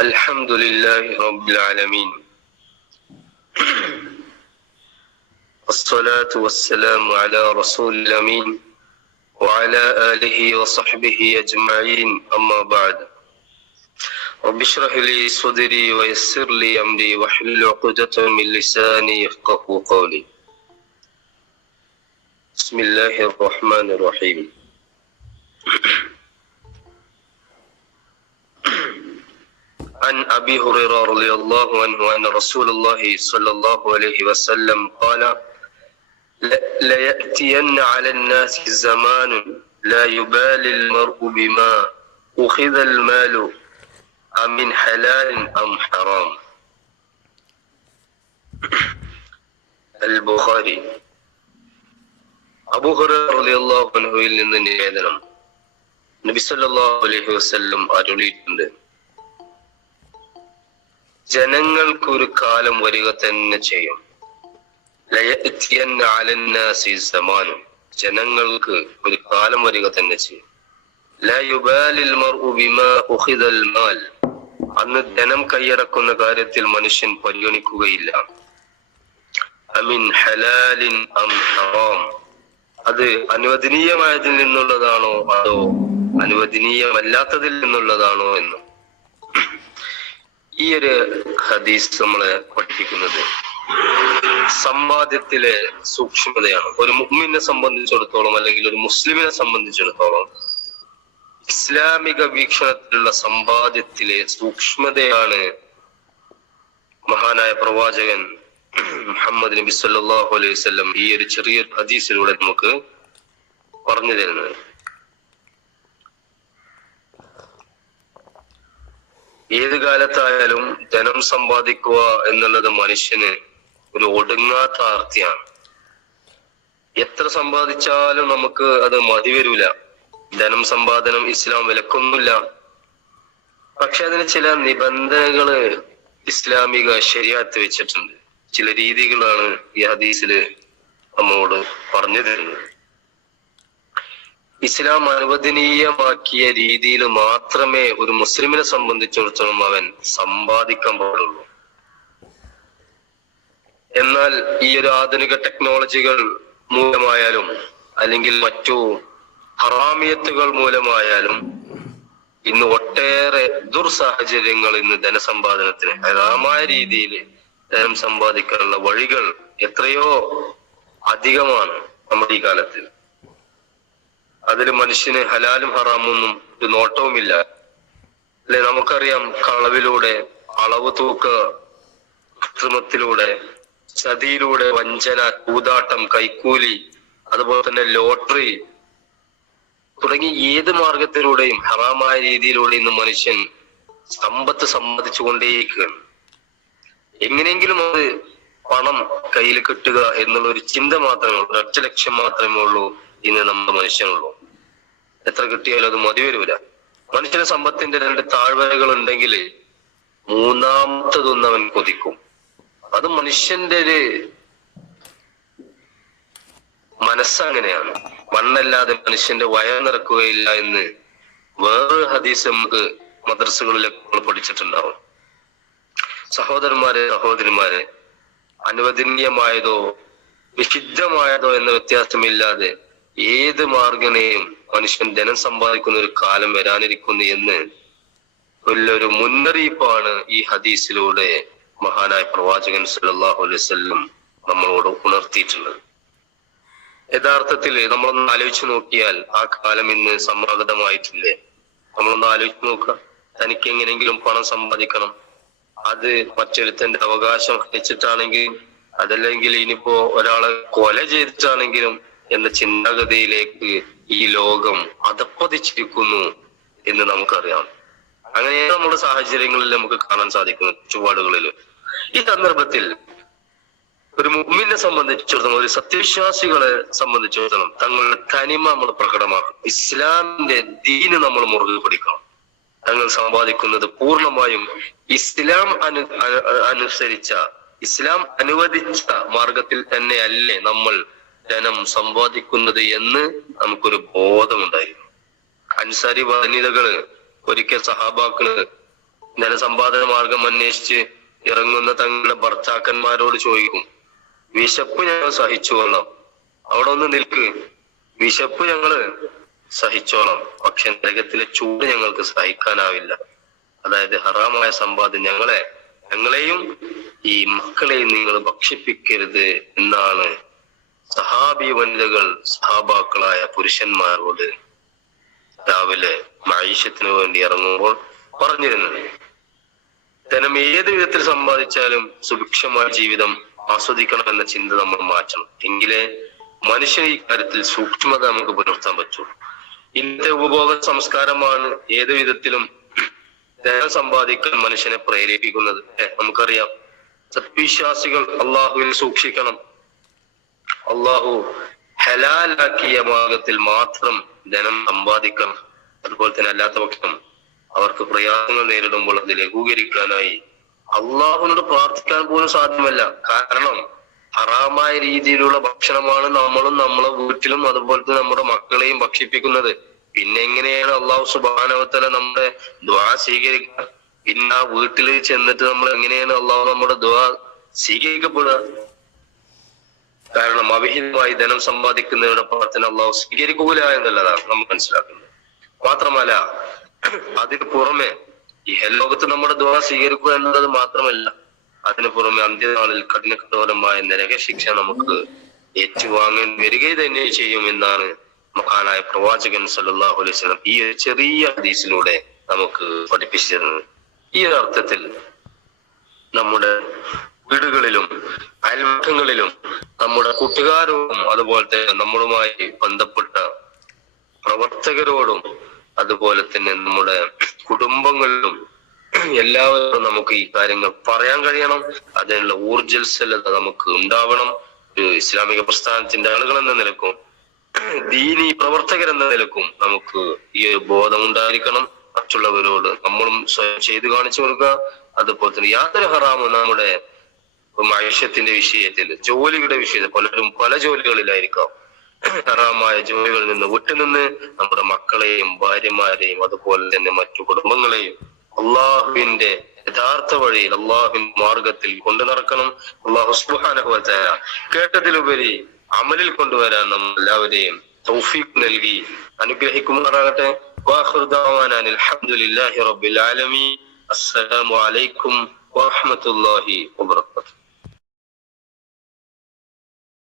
الحمد لله رب العالمين والصلاة والسلام على رسول الأمين وعلى آله وصحبه أجمعين أما بعد رب اشرح لي صدري ويسر لي أمري واحلل عقدة من لساني يفقهوا قولي بسم الله الرحمن الرحيم عن أبي هريرة رضي الله عنه أن رسول الله صلى الله عليه وسلم قال ليأتين على الناس زمان لا يبالي المرء بما أخذ المال أمن حلال أم حرام. البخاري. അബൂ ഹുറൈറ റളിയല്ലാഹു അൻഹുവിൽ നിന്ന് നിവേദനം, നബി സല്ലല്ലാഹു അലൈഹി വസല്ലം അരുളിയിട്ടുണ്ട്, ജനങ്ങൾക്കൊരു കാലം വരിക തന്നെ ചെയ്യും. ലയഅതിയന്ന അലന്നാസി സമാനു, ജനങ്ങൾക്ക് ഒരു കാലം വരിക തന്നെ ചെയ്യും. ലാ യുബാലിൽ മർഉ ബിമാ ഉഖിദൽ മാൽ, അന്ന് ധനം കൈയടക്കുന്ന കാര്യത്തിൽ മനുഷ്യൻ പരിഗണിക്കുകയില്ല. അമിൻ ഹലാലിൻ അം ഹറാം, അത് അനുവദനീയമായതിൽ നിന്നുള്ളതാണോ അതോ അനുവദനീയമല്ലാത്തതിൽ നിന്നുള്ളതാണോ എന്ന്. ഈ ഒരു ഹദീസ് നമ്മളെ പഠിപ്പിക്കുന്നത് സമ്പാദ്യത്തിലെ സൂക്ഷ്മതയാണ്. ഒരു മുഅ്മിനെ സംബന്ധിച്ചിടത്തോളം അല്ലെങ്കിൽ ഒരു മുസ്ലിമിനെ സംബന്ധിച്ചിടത്തോളം ഇസ്ലാമിക വീക്ഷണത്തിലുള്ള സമ്പാദ്യത്തിലെ സൂക്ഷ്മതയാണ് മഹാനായ പ്രവാചകൻ മുഹമ്മദ് നബി സല്ലല്ലാഹു അലൈഹി വസല്ലം ഈ ഒരു ചെറിയൊരു ഹദീസിലൂടെ നമുക്ക് പറഞ്ഞു തരുന്നത്. ഏത് കാലത്തായാലും ധനം സമ്പാദിക്കുക എന്നുള്ളത് മനുഷ്യന് ഒരു ഒടുങ്ങാത്ത ആർത്തിയാണ്. എത്ര സമ്പാദിച്ചാലും നമുക്ക് അത് മതി വരൂല. ധനം സമ്പാദനം ഇസ്ലാം വിലക്കൊന്നുമില്ല. പക്ഷെ അതിന് ചില നിബന്ധനകള് ഇസ്ലാമിക ശരീഅത്ത് വെച്ചിട്ടുണ്ട്. ചില രീതികളാണ് ഈ ഹദീസില് നമ്മോട് പറഞ്ഞു തരുന്നത്. ഇസ്ലാം അനുവദനീയമാക്കിയ രീതിയിൽ മാത്രമേ ഒരു മുസ്ലിമിനെ സംബന്ധിച്ചിടത്തോളം അവൻ സമ്പാദിക്കാൻ പാടുള്ളൂ. എന്നാൽ ഈ ഒരു ആധുനിക ടെക്നോളജികൾ മൂലമായാലും അല്ലെങ്കിൽ മറ്റു ഹറാമിയത്തുകൾ മൂലമായാലും ഇന്ന് ഒട്ടേറെ ദുർസാഹചര്യങ്ങൾ ഇന്ന് ധനസമ്പാദനത്തിന് ഹറാമായ രീതിയിൽ ധനം സമ്പാദിക്കാനുള്ള വഴികൾ എത്രയോ അധികമാണ് നമ്മുടെ ഈ കാലത്ത്. അതിൽ മനുഷ്യന് ഹലാലും ഹറാമൊന്നും ഒരു നോട്ടവുമില്ല. അല്ലെ, നമുക്കറിയാം, കളവിലൂടെ, അളവ് തൂക്ക കൃത്രിമത്തിലൂടെ, ചതിയിലൂടെ, വഞ്ചന, കൂതാട്ടം, കൈക്കൂലി, അതുപോലെ തന്നെ ലോട്ടറി തുടങ്ങി ഏത് മാർഗത്തിലൂടെയും ഹറാമായ രീതിയിലൂടെ ഇന്ന് മനുഷ്യൻ സമ്പത്ത് സമ്പാദിച്ചുകൊണ്ടേയിരിക്കുകയാണ്. എങ്ങനെയെങ്കിലും അത് പണം കയ്യിൽ കിട്ടുക എന്നുള്ള ഒരു ചിന്ത മാത്രമേ ഉള്ളൂ, ഒറ്റ ലക്ഷ്യം മാത്രമേ ഉള്ളൂ ഇന്ന് നമ്മുടെ മനുഷ്യനുള്ളൂ. എത്ര കിട്ടിയാലും അത് മതി വരൂല. മനുഷ്യന് സമ്പത്തിന്റെ രണ്ട് താഴ്വരകൾ ഉണ്ടെങ്കിൽ മൂന്നാമത്തതൊന്ന് അവൻ കൊതിക്കും. അത് മനുഷ്യന്റെ ഒരു മനസ്സങ്ങനെയാണ്. മണ്ണല്ലാതെ മനുഷ്യന്റെ വയർ നിറക്കുകയില്ല എന്ന് വേറൊരു ഹദീസ് നമുക്ക് മദ്രസകളിലൊക്കെ നമ്മൾ പഠിച്ചിട്ടുണ്ടാവും. സഹോദരന്മാരെ, സഹോദരിമാരെ, അനുവദനീയമായതോ വിശുദ്ധമായതോ എന്ന വ്യത്യാസമില്ലാതെ ഏത് മാർഗനെയും മനുഷ്യൻ ധനം സമ്പാദിക്കുന്ന ഒരു കാലം വരാനിരിക്കുന്നു എന്ന് ഒരു മുന്നറിയിപ്പാണ് ഈ ഹദീസിലൂടെ മഹാനായ പ്രവാചകൻ സല്ലല്ലാഹു അലൈഹി വസല്ലം നമ്മളോട് ഉണർത്തിയിട്ടുള്ളത്. യഥാർത്ഥത്തിൽ നമ്മളൊന്ന് ആലോചിച്ചു നോക്കിയാൽ ആ കാലം ഇന്ന് സമാഗതമായിട്ടില്ലേ? നമ്മളൊന്ന് ആലോചിച്ച് നോക്കുക. തനിക്ക് എങ്ങനെയെങ്കിലും പണം സമ്പാദിക്കണം, അത് മറ്റൊരുത്തന്റെ അവകാശം ഹനിച്ചിട്ടാണെങ്കിലും അതല്ലെങ്കിൽ ഇനിയിപ്പോ ഒരാളെ കൊല ചെയ്തിട്ടാണെങ്കിലും എന്ന ചിന്താഗതിയിലേക്ക് ഈ ലോകം അധപ്പതിച്ചിരിക്കുന്നു എന്ന് നമുക്കറിയാം. അങ്ങനെയാണ് നമ്മുടെ സാഹചര്യങ്ങളിൽ നമുക്ക് കാണാൻ സാധിക്കുന്നത്, ചുവടുകളിൽ. ഈ സന്ദർഭത്തിൽ ഒരു മുഅ്മിനെ സംബന്ധിച്ചിടത്തോളം, ഒരു സത്യവിശ്വാസികളെ സംബന്ധിച്ചിടത്തോളം തങ്ങളുടെ തനിമ നമ്മൾ പ്രകടമാക്കണം. ഇസ്ലാമിന്റെ ദീന് നമ്മൾ മുറുകെ പിടിക്കണം. തങ്ങൾ സമ്പാദിക്കുന്നത് പൂർണ്ണമായും ഇസ്ലാം അനുസരിച്ച, ഇസ്ലാം അനുവദിച്ച മാർഗത്തിൽ തന്നെയല്ലേ നമ്മൾ ധനം സമ്പാദിക്കുന്നത് എന്ന് നമുക്കൊരു ബോധമുണ്ടായിരുന്നു. അൻസാരി വനിതകള് ഒരിക്കൽ സഹാബാക്കള് ധനസമ്പാദന മാർഗം അന്വേഷിച്ച് ഇറങ്ങുന്ന തങ്ങളുടെ ഭർത്താക്കന്മാരോട് ചോദിക്കും, വിശപ്പ് ഞങ്ങൾ സഹിച്ചോളാം. അവിടെ ഒന്ന് നിൽക്ക്, വിശപ്പ് ഞങ്ങള് സഹിച്ചോളാം, പക്ഷെ നരകത്തിലെ ചൂട് ഞങ്ങൾക്ക് സഹിക്കാനാവില്ല. അതായത് ഹറാമായ സമ്പാദ്യം ഞങ്ങളെയും ഈ മക്കളെയും നിങ്ങൾ ഭക്ഷിപ്പിക്കരുത് എന്നാണ് സഹാബി വനിതകൾ സഹാബാക്കളായ പുരുഷന്മാരോട് രാവിലെ മഈശത്തിന് വേണ്ടി ഇറങ്ങുമ്പോൾ പറഞ്ഞിരുന്നത്. ധനം ഏത് വിധത്തിൽ സമ്പാദിച്ചാലും സുഭിക്ഷമായ ജീവിതം ആസ്വദിക്കണം എന്ന ചിന്ത നമ്മൾ മാറ്റണം. എങ്കിലേ മനുഷ്യൻ ഈ കാര്യത്തിൽ സൂക്ഷ്മത നമുക്ക് പുലർത്താൻ പറ്റൂ. ഇന്നത്തെ ഉപഭോഗ സംസ്കാരമാണ് ഏത് വിധത്തിലും ധനം സമ്പാദിക്കാൻ മനുഷ്യനെ പ്രേരിപ്പിക്കുന്നത്. നമുക്കറിയാം, സത്വിശ്വാസികൾ അള്ളാഹുവിൽ സൂക്ഷിക്കണം. അള്ളാഹു ഹലാലാക്കിയ മാർഗത്തിൽ മാത്രം ധനം സമ്പാദിക്കണം. അതുപോലെ തന്നെ അല്ലാത്ത പക്ഷം അവർക്ക് പ്രയാസങ്ങൾ നേരിടുമ്പോൾ അത് ലഘൂകരിക്കാനായി അള്ളാഹുവിനോട് പ്രാർത്ഥിക്കാൻ പോലും സാധ്യമല്ല. കാരണം ഹറാമായ രീതിയിലുള്ള ഭക്ഷണമാണ് നമ്മളും നമ്മളെ വീട്ടിലും അതുപോലെ തന്നെ നമ്മുടെ മക്കളെയും ഭക്ഷിപ്പിക്കുന്നത്. പിന്നെ എങ്ങനെയാണ് അള്ളാഹു സുബ്ഹാനഹു വ തആല നമ്മുടെ ദുആ സ്വീകരിക്കുക? പിന്നെ ആ വീട്ടിൽ ചെന്നിട്ട് നമ്മൾ എങ്ങനെയാണ് അള്ളാഹു നമ്മുടെ ദുആ സ്വീകരിക്കപ്പെടുക? കാരണം അവിഹിതമായി ധനം സമ്പാദിക്കുന്നവരുടെ പ്രാർത്ഥന അള്ളാഹു സ്വീകരിക്കൂല എന്നുള്ളതാണ് നമ്മൾ മനസ്സിലാക്കുന്നത്. മാത്രമല്ല, അതിന് പുറമെ ഈ ലോകത്ത് നമ്മുടെ ദുആ സ്വീകരിക്കുക എന്നുള്ളത് മാത്രമല്ല, അതിനു പുറമെ അന്ത്യനാളിൽ കഠിനകഠോരമായ നരകശിക്ഷ നമുക്ക് ഏറ്റുവാങ്ങേണ്ടി വരിക തന്നെ ചെയ്യും എന്നാണ് മഹാനായ പ്രവാചകൻ സല്ലല്ലാഹു അലൈഹി വസല്ലം ഈ ഒരു ചെറിയ ഹദീസിലൂടെ നമുക്ക് പഠിപ്പിച്ചു തരുന്നത്. ഈ ഒരു അർത്ഥത്തിൽ നമ്മുടെ വീടുകളിലും അയൽവക്കങ്ങളിലും നമ്മുടെ കൂട്ടുകാരോടും അതുപോലെ തന്നെ നമ്മളുമായി ബന്ധപ്പെട്ട പ്രവർത്തകരോടും അതുപോലെ തന്നെ നമ്മുടെ കുടുംബങ്ങളിലും എല്ലാവരും നമുക്ക് ഈ കാര്യങ്ങൾ പറയാൻ കഴിയണം. അതിനുള്ള ഊർജ്ജസ്വലത നമുക്ക് ഉണ്ടാവണം. ഒരു ഇസ്ലാമിക പ്രസ്ഥാനത്തിന്റെ ആളുകൾ എന്ന നിലക്കും ദീനി പ്രവർത്തകരെന്ന നിലക്കും നമുക്ക് ഈ ഒരു ബോധം ഉണ്ടായിരിക്കണം. മറ്റുള്ളവരോട് നമ്മളും സ്വയം ചെയ്തു കാണിച്ചു കൊടുക്കുക. അതുപോലെ തന്നെ യാതൊരു ഹറാമും നമ്മുടെ മനുഷ്യത്തിന്റെ വിഷയത്തിൽ, ജോലിയുടെ വിഷയത്തിൽ പലരും പല ജോലികളിലായിരിക്കാം. ഹറാമായ ജോലികളിൽ നിന്ന് വിട്ടുനിന്ന് നമ്മുടെ മക്കളെയും ഭാര്യമാരെയും അതുപോലെ തന്നെ മറ്റു കുടുംബങ്ങളെയും അള്ളാഹുവിന്റെ യഥാർത്ഥ വഴിയിൽ അള്ളാഹുവിന്റെ മാർഗത്തിൽ കൊണ്ടു നടക്കണം. അള്ളാഹു സുബ്ഹാനഹു വ തആല കേട്ടതിലുപരി അമലിൽ കൊണ്ടുവരാൻ നമ്മൾ എല്ലാവരെയും തൗഫീഖ് നൽകി അനുഗ്രഹിക്കുമാറാകട്ടെ. വാഖിറു ദഅവാനാ അൽഹംദുലില്ലാഹി റബ്ബിൽ ആലമീൻ. അസ്സലാമു അലൈക്കും വറഹ്മത്തുള്ളാഹി വബറകാതുഹു.